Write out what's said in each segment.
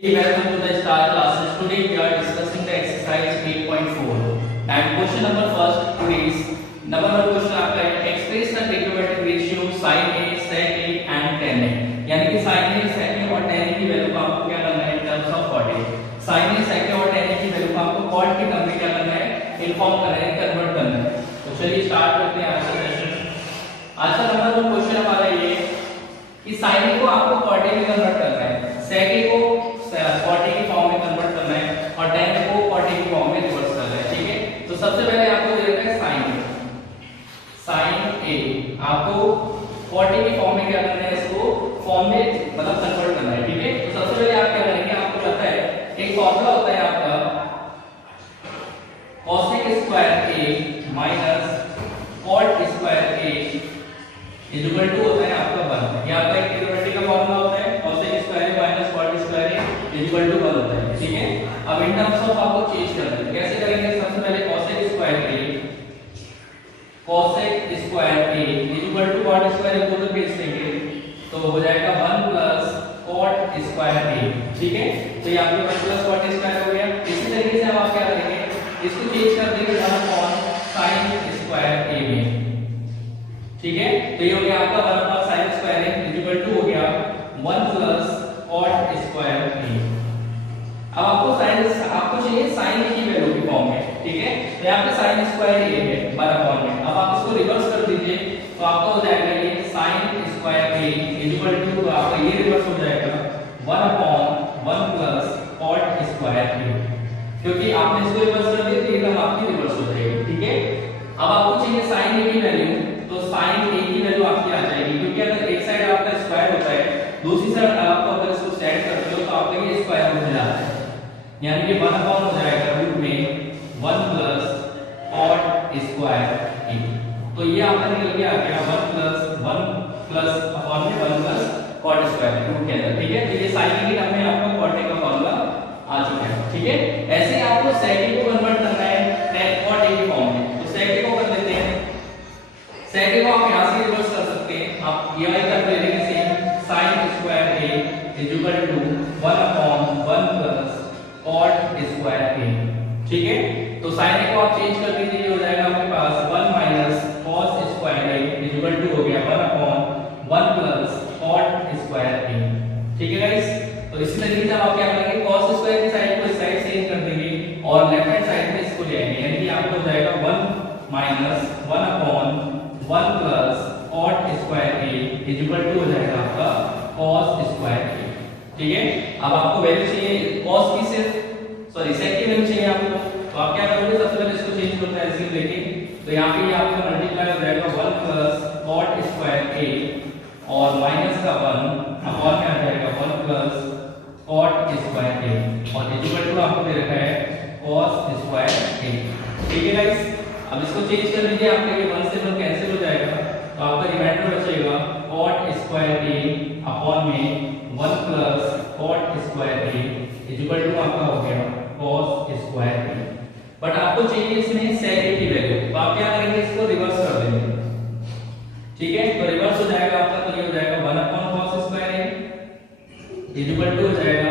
Welcome to the Star classes. Today we are discussing the exercise 8.4 and question number first is number one question आपका है express the trigonometric ratio sin a sec a and tan a यानी कि sin a sec a और tan a की value को आपको क्या करना है in terms of cot a sin a sec a और tan a की वैल्यू को आपको cot के टर्म में क्या करना है इन्फॉर्म करना है कन्वर्ट करना है। तो चलिए स्टार्ट करते हैं आज का सेशन। आज का नंबर वन क्वेश्चन हमारा ये कि sin a को आपको cot a में कन्वर्ट करना है, sec a को cot a की फॉर्म में कन्वर्ट करना है और tan को cot a की फॉर्म में रिवर्स करना है। ठीक है, तो सबसे पहले आपको दे रखा है sin a आपको cot a की फॉर्म में क्या करना है, इसको फॉर्म में मतलब कन्वर्ट करना है। ठीक है, तो सबसे पहले आप क्या करेंगे, आपको पता है एक फॉर्मूला होता है आपका cosec square a minus cot square a equal to होता है आपका 1। ये आपका एक ट्रिग्नोमेट्री का फॉर्मूला होता है cosec square a minus cot square a equal to 1 होता है। ठीक है, अब इन टर्म्स ऑफ आपको चेंज करना है। कैसे करेंगे, सबसे पहले cosec square a equal to cot square a को तो भेज देंगे तो हो जाएगा 1 प्लस cot स्क्वायर a। ठीक है, तो ये आपके 1 प्लस cot स्क्वायर हो गया। इसी तरीके से हम आप क्या करेंगे, इसको चेंज कर देंगे 1 अपॉन sin स्क्वायर a में। ठीक है, तो ये हो गया आपका 1 upon sin square a equal to हो गया 1 प्लस cot स्क्वायर a। अब आपको चाहिए sin a की वैल्यू की फॉर्म में। ठीक है, तो यहाँ पे sin स्क्वायर a है 1 अपॉन में। अब आप इसको रिवर्स कर दीजिए तो आपका हो जाएगा ये sin square a equal to, तो आपका ये रिवर्स हो जाएगा 1 upon 1 plus cot square a। क्योंकि आपने इसको रिवर्स कर दिया तो ये टर्म आपकी रिवर्स हो जाएगी। ठीक है, अब आपको चाहिए sin a की वैल्यू, तो sin a की वैल्यू आपकी आ जाएगी क्योंकि अगर एक साइड आपका स्क्वायर होता है, दूसरी साइड आपको अगर इसको सेट करते हो तो आपका ये स्क्वायर हो जाता है, यानी कि 1 अपॉन हो जाएगा रूट में 1 प्लस cot स्क्वायर a। तो ये आपका निकल के आ गया 1 प्लस अपॉन में 1 प्लस cot स्क्वायर रूट के अंदर। ठीक है, तो ये sin a के टर्म में आपका cot a का फॉर्मूला आ चुका है। ठीक है, ऐसे ही आपको sec a को कन्वर्ट करना है tan cot a की फॉर्म में। तो sec a को कर लेते हैं, sec a को आप यहां से रिवर्स कर सकते हैं। आप ये वाली टर्म ले लेंगे same sin square a equal to 1 upon 1 plus cot square a। ठीक है, तो sin a को आप चेंज कर दीजिए, ये हो जाएगा आपके पास 1 minus cos square a equal to हो गया 1 upon 1 plus cot square a। ठीक है गाइस, तो इसी तरीके से आप क्या करेंगे, cos स्क्वायर की साइड को इस साइड चेंज कर देंगे और लेफ्ट हैंड साइड में इसको ले आएंगे, यानी कि आपको हो जाएगा 1 minus 1 upon 1 plus cot square a equal to हो जाएगा आपका cos स्क्वायर a। ठीक है, अब आपको वैल्यू चाहिए cos की सिर्फ sec की वैल्यू चाहिए आपको, तो आप क्या करोगे, सबसे पहले इसको चेंज करते हैं ऐसे लेके, तो यहाँ पे ये आपका मल्टीप्लाई हो जाएगा 1 प्लस cot स्क्वायर a और माइनस का 1 अपॉन में आ जाएगा 1 प्लस cot स्क्वायर a और इक्वल टू आपको दे रखा है cos स्क्वायर a। ठीक है गाइस, अब इसको चेंज कर लीजिए, आपका ये 1 से 1 कैंसिल हो जाएगा तो आपका रिमाइंडर बचेगा cot स्क्वायर a अपॉन में 1 plus cot square a equal to आपका हो गया cos स्क्वायर a। बट आपको चाहिए इसमें sec a की वैल्यू, तो आप क्या करेंगे, इसको रिवर्स कर देंगे। ठीक है, तो रिवर्स हो जाएगा आपका, तो ये हो जाएगा 1 upon cos square a equal to हो जाएगा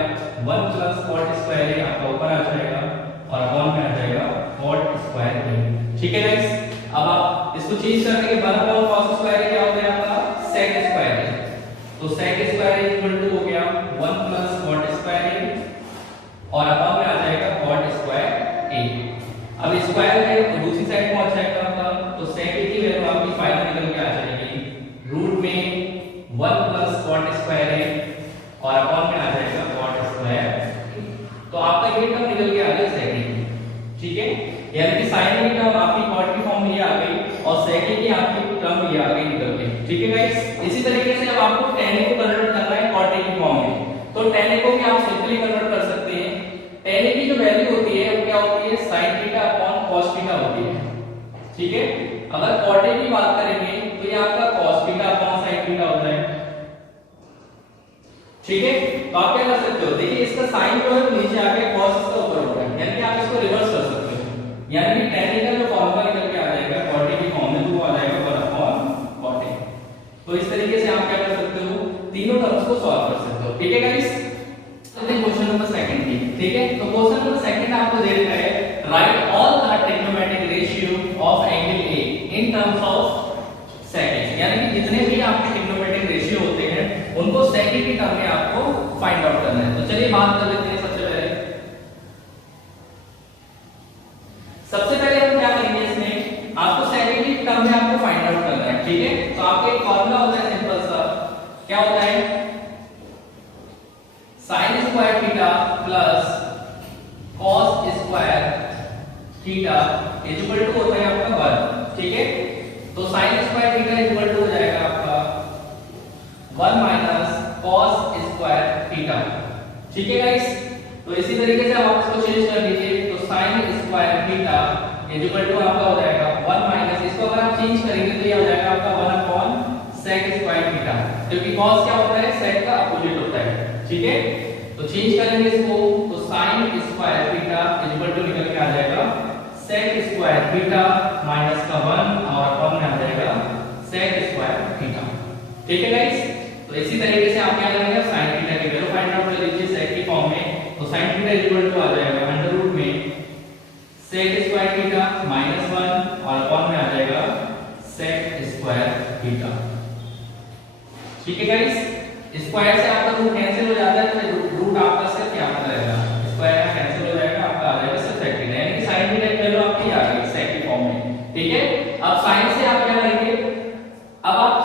1 प्लस cot स्क्वायर a, आपका ऊपर आ जाएगा और अपॉन में आ जाएगा cot स्क्वायर a। ठीक है गाइस, अब आप इसको चेंज करने के 1 अपॉन cos स्क्वायर a क्या हो गया आपका sec स्क्वायर a, तो sec square a equal to हो गया 1 प्लस cot स्क्वायर a और अपॉन में आ जाएगा cot स्क्वायर a। अब स्क्वायर है तो दूसरी साइड पहुंच जाएगा आपका, तो sec a की वैल्यू आपकी फाइनल निकल के आ जाएगी रूट में 1 प्लस cot स्क्वायर a और अपॉन में आ जाएगा cot स्क्वायर a। तो आपका ये टर्म निकल के आ गया sec a। ठीक है, यानी कि sin a की टर्म आपकी cot की फॉर्म में ये आ गई और sec a की आपकी टर्म ये आ गई निकल के। ठीक है गाइस, इसी तरीके से अब आपको tan a को कन्वर्ट करना है cot a की फॉर्म में, तो tan a को भी आप सिंपली कन्वर्ट कर सकते हैं। tan a की जो वैल्यू होती है वो क्या होती है, sin theta upon cos theta होती है। ठीक है, अगर cot a की बात करेंगे तो ये आपका cos theta upon sin theta होता है। ठीक है, तो आप क्या कर सकते हो, देखिए इसका sin जो है वो नीचे आ गया, cos इसका ऊपर हो गया, यानी कि आप इसको रिवर्स कर सकते हो, यानी कि tan a का जो फॉर्मूला निकल के आ जाएगा cot a की फॉर्म में, तो वो आ जाएगा 1 अपॉन cot a। तो इस तरीके से आप क्या कर सकते हो, तीनों टर्म्स को सॉल्व कर सकते हो। ठीक है गाइस, तो क्वेश्चन नंबर ठीक है। तो क्वेश्चन नंबर सेकंड आपको दे रखा है right all the trigonometric ratio of angle A in terms of second, यानी कि जितने भी आपके ट्रिग्नोमेट्रिक रेशियो होते हैं उनको सेकंड की टर्म में आपको फाइंड आउट करना है। तो चलिए बात कर लेते हैं। सबसे पहले हम क्या करेंगे, इसमें आपको सेकंड की टर्म में आपको फाइंड आउट करना है, ठीक है। तो आपका एक फार्मूला होता है सिंपल सा, क्या होता है, sin square theta plus cos square theta equal to होता है आपका 1, ठीक है। तो sin square theta equal to हो जाएगा आपका 1 माइनस cos स्क्वायर थीटा, ठीक है गाइस। तो इसी तरीके से आप इसको चेंज कर लीजिए, तो sin square theta equal to आपका हो जाएगा 1 माइनस, इसको अगर आप चेंज करेंगे तो ये हो जाएगा आपका 1 अपॉन sec स्क्वायर थीटा, क्योंकि cos क्या होता है, sec का अपोजिट होता है, ठीक है। तो चेंज करेंगे इसको, तो sin square theta equal to निकल के आ जाएगा sec स्क्वायर थीटा माइनस का 1 और अपॉन में आ जाएगा sec स्क्वायर थीटा, ठीक है गाइस। तो इसी तरीके से आप क्या करेंगे, sin थीटा की वैल्यू फाइंड आउट कर लीजिए sec की फॉर्म में। तो sin थीटा इक्वल टू आ जाएगा अंडर रूट में sec स्क्वायर थीटा माइनस 1 और अपॉन में आ जाएगा sec स्क्वायर थीटा, ठीक है गाइस। स्क्वायर से आपका रूट कैंसिल हो जाता है, तो रूट आपका सिर्फ क्या आता रहेगा, स्क्वायर का कैंसिल हो जाएगा, आपका आ जाएगा सिर्फ sec थीटा, यानी कि sin थीटा की वैल्यू आपकी आ गई sec की फॉर्म में, ठीक है। अब sin से आप क्या करेंगे, अब आप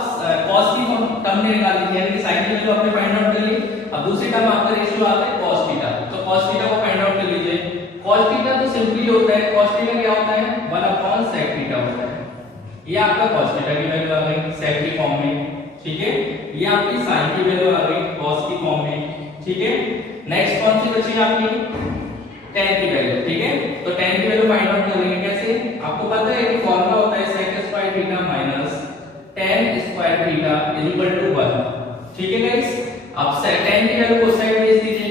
cos की टर्म में निकाल लीजिए, यानी कि sin की वैल्यू आपने फाइंड आउट कर ली। अब दूसरी टर्म आपका रेशियो आता है cos थीटा, तो cos थीटा को फाइंड आउट कर लीजिए। cos थीटा तो सिंपली होता है, cos थीटा क्या होता है, 1 अपॉन sec थीटा होता है। ये आपका cos थीटा की वैल्यू आ गई sec की फॉर्म में, ठीक है। ये आपकी sin की वैल्यू आ गई cos की फॉर्म में, ठीक है। नेक्स्ट कौन सी बची आपकी, tan की वैल्यू, ठीक है। तो tan की वैल्यू फाइंड आउट करेंगे कैसे, आपको पता है कि फार्मूला होता है sec square theta minus tan square theta equal to 1, ठीक है गाइस। अब tan की वैल्यू को साइड भेज दीजिए,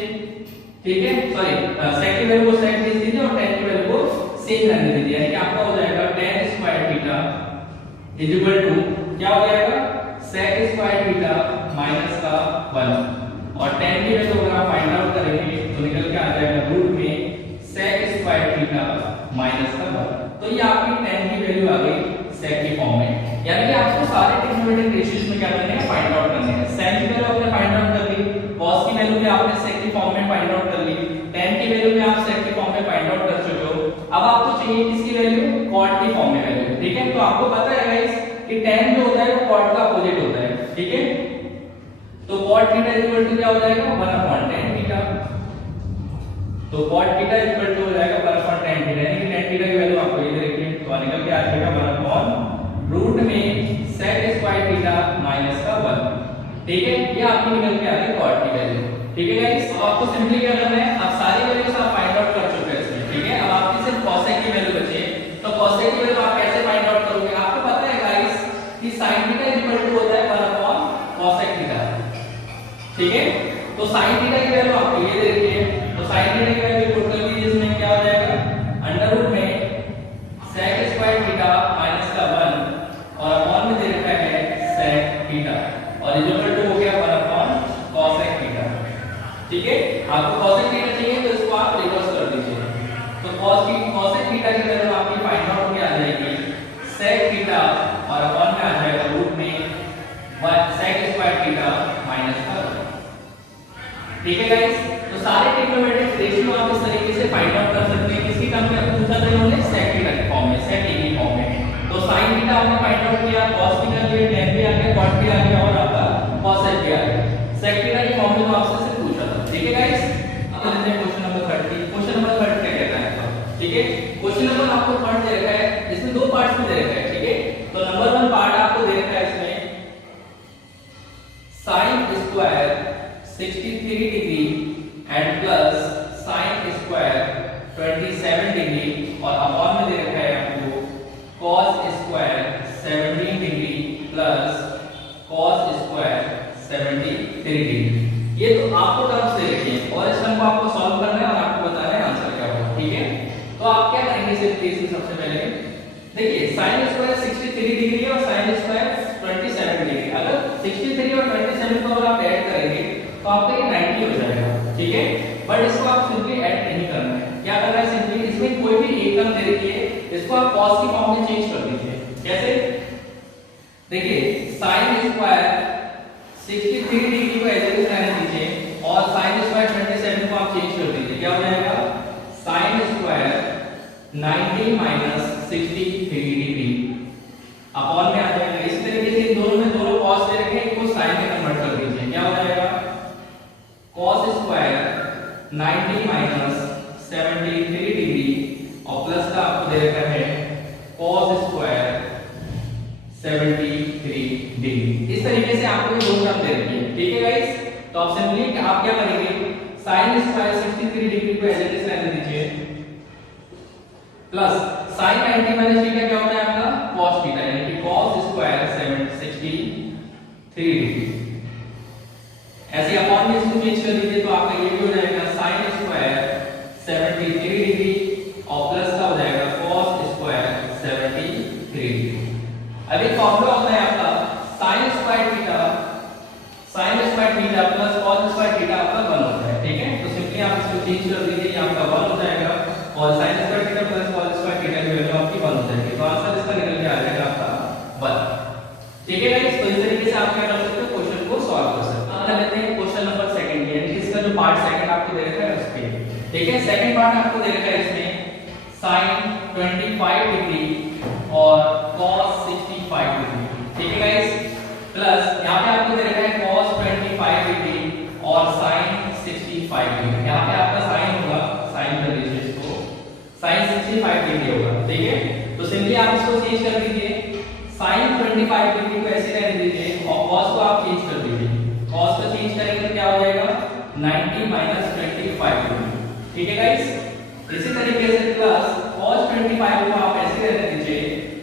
ठीक है, सॉरी sec की वैल्यू को साइड भेज दीजिए और tan की वैल्यू को सेम रहने दीजिए, यानी कि आपका हो जाएगा tan square theta equal to क्या हो जाएगा sec स्क्वायर थीटा माइनस का 1 और tan की वैल्यू अगर आप फाइंड आउट करेंगे तो निकल के आ जाएगा रूट में sec स्क्वायर थीटा माइनस का 1। तो ये आपकी tan की वैल्यू आ गई sec की फॉर्म में, यानी कि आपको सारे ट्रिग्नोमेट्रिक रेशियोज में क्या करने हैं, फाइंड आउट करने हैं। sin की वैल्यू आपने फाइंड आउट कर ली, cos की वैल्यू भी आपने sec की फॉर्म में फाइंड आउट कर ली, tan की वैल्यू भी आप sec की फॉर्म में फाइंड आउट कर चुके हो। अब आपको चाहिए किसकी वैल्यू, cot की फॉर्म में वैल्यू, ठीक है। तो आपको पता है गाइस कि tan जो होता है वो cot का अपोजिट होता है, ठीक है। तो cot थीटा इक्वल टू क्या हो जाएगा, 1 अपॉन tan थीटा, तो cot थीटा इक्वल टू हो जाएगा 1 अपॉन tan थीटा, यानी कि tan थीटा की वैल्यू आपको ये देखिए, तो निकल के आ जाएगा 1 अपॉन रूट में sec स्क्वायर थीटा माइनस का 1, ठीक है। ये आपकी निकल के आ गई cot की वैल्यू, ठीक है गाइस। अब आपको सिंपली क्या करना है, अब सारी वैल्यूज आप फाइंड आउट कर चुके हैं इसमें, ठीक है। अब आपकी सिर्फ cosec की वैल्यू बची है, तो cosec की वैल्यू आप कैसे फाइंड आउट करोगे, आपको पता है गाइस कि sin थीटा इक्वल टू होता है 1 अपॉन cosec थीटा, ठीक है। तो sin थीटा की वैल्यू आपको ये दे रखी है, तो sin थीटा की वैल्यू पुट कर दीजिए, इसमें क्या हो जाएगा अंडर रूट में sec स्क्वायर थीटा माइनस का 1 और अपॉन में दे रखा है sec थीटा और इक्वल टू हो गया 1 अपॉन cosec थीटा, ठीक है। आपको cosec थीटा चाहिए तो इसको आप रिवर्स कर दीजिए, तो cosec थीटा की वैल्यू आपकी फाइंड आउट होके आ जाएगी sec थीटा और अपॉन में आ जाएगा रूट में sec स्क्वायर थीटा माइनस का 1, ठीक है गाइस। तो सारे ट्रिग्नोमेट्रिक रेशियो आप इस तरीके से फाइंड आउट कर सकते हैं। किसकी टर्म में पूछा था इन्होंने, sec थीटा की फॉर्म में, sec की फॉर्म में। तो sin थीटा आपने फाइंड आउट किया, cos थीटा लिए, tan भी आ गया, cot भी आ गया और आपका cosec भी आ गया। sec थीटा की फॉर्म में तो आपसे सिर्फ पूछा था, ठीक है गाइस। अब देखते हैं क्वेश्चन नंबर 30। क्वेश्चन नंबर 30 क्या कहता है, ठीक है। क्वेश्चन नंबर आपको पार्ट दे रखा है, इसमें दो पार्ट्स में दे रखा है, ठीक है। तो नंबर 1 पार्ट आपको दे रखा है, इसमें sin square 63 degree and plus sin square 27 degree और अपॉन में दे रखा है आपको cos square 17 degree plus cos square 73 degree. ये तो आपको टर्म्स दे रखे हैं और इस टर्म को आपको सॉल्व करना है और आपको बताना है आंसर क्या होगा, ठीक है। तो आप क्या करेंगे सिर्फ इसमें सबसे पहले देखिए sin स्क्वायर 63 डिग्री है और sin स्क्वायर 27 डिग्री, अगर 63 और 27 को अगर आप ऐड करेंगे तो आपका ये 90 हो जाएगा, ठीक है। बट इसको आप सिंपली ऐड दे रखी है, इसको आप cos की फॉर्म में चेंज कर दीजिए। कैसे? देखिए sin स्क्वायर 63 डिग्री को एज इट इज रहने दीजिए और sin स्क्वायर 27 को आप चेंज कर दीजिए। क्या हो जाएगा? sin square 90 minus 63 degree upon में आ जाएगा। इसी तरीके से इन दोनों में दोनों cos दे रखे हैं, इसको sin में कन्वर्ट कर दीजिए। क्या हो जाएगा? cos स्क्वायर 90 माइनस 73 डिग्री और प्लस का आपको दे रखा है cos स्क्वायर 73 डिग्री। इस तरीके से आपको ये दो टर्म दे रखी है। ठीक है गाइस, तो आप सिंपली आप क्या करेंगे, sin स्क्वायर 63 डिग्री को एज इट इज रहने दीजिए प्लस sin 90 माइनस थीटा क्या होता है आपका cos थीटा, यानी कि cos स्क्वायर 63 डिग्री। ऐसे अपॉन में इसको चेंज कर दीजिए तो आपका ये भी हो जाएगा sin स्क्वायर 73 डिग्री और प्लस का हो जाएगा cos स्क्वायर 73 डिग्री। अब एक फॉर्मूला होता है आपका sin square theta plus cos square theta आपका 1 होता है। ठीक है, तो सिंपली आप इसको चेंज कर दीजिए, ये आपका 1 हो जाएगा और sin square theta plus cos square theta की वैल्यू आपकी 1 हो जाएगी। तो आंसर इसका निकल के आ जाएगा आपका 1। ठीक है गाइस, तो इस तरीके से आप क्या कर सकते हो, क्वेश्चन को सॉल्व कर सकते हो। अब लेते हैं क्वेश्चन नंबर सेकंड, यानी कि इसका जो पार्ट सेकंड आपको दे रखा है उसके। ठीक है, सेकंड पार्ट आपको दे रखा है इसमें sin 25 डिग्री और cos 65 डिग्री। ठीक है गाइस, प्लस यहां पे आपको दे रखा है cos 25 डिग्री और sin 65 डिग्री। यहां पे आपका sin होगा, sin कर लीजिए इसको, sin 65 डिग्री होगा। ठीक है, तो सिंपली आप इसको चेंज कर दीजिए, sin 25 डिग्री को ऐसे रहने दीजिए और cos को आप चेंज कर दीजिए। cos को चेंज करेंगे तो क्या हो जाएगा 90 माइनस 25 डिग्री। ठीक है गाइस, इसी तरीके से प्लस cos 25 को आप ऐसे रहने दीजिए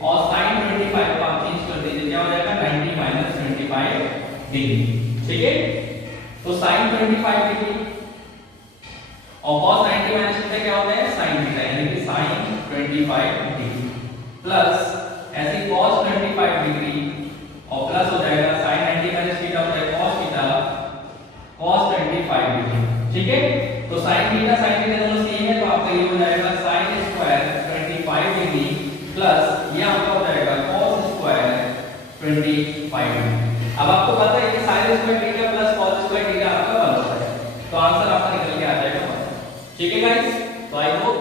और sin 25 को आप चेंज कर दीजिए। क्या हो जाएगा 90 माइनस 25 डिग्री। ठीक है, तो sin 25 डिग्री और cos 90 माइनस थीटा क्या होता है sin थीटा, यानी कि sin 25 डिग्री प्लस ऐसे cos 25 डिग्री और प्लस हो जाएगा sin 90 माइनस थीटा हो जाएगा cos थीटा cos 25 डिग्री। ठीक है, तो sin थीटा दोनों सेम है, तो आपका ये हो जाएगा sin स्क्वायर 25 डिग्री प्लस ये आपका हो जाएगा cos स्क्वायर 25 डिग्री। अब आपको पता है कि sin square theta plus cos square theta आपका 1 होता है, तो आंसर आपका निकल के आ जाएगा 1। ठीक है गाइस, तो आई होप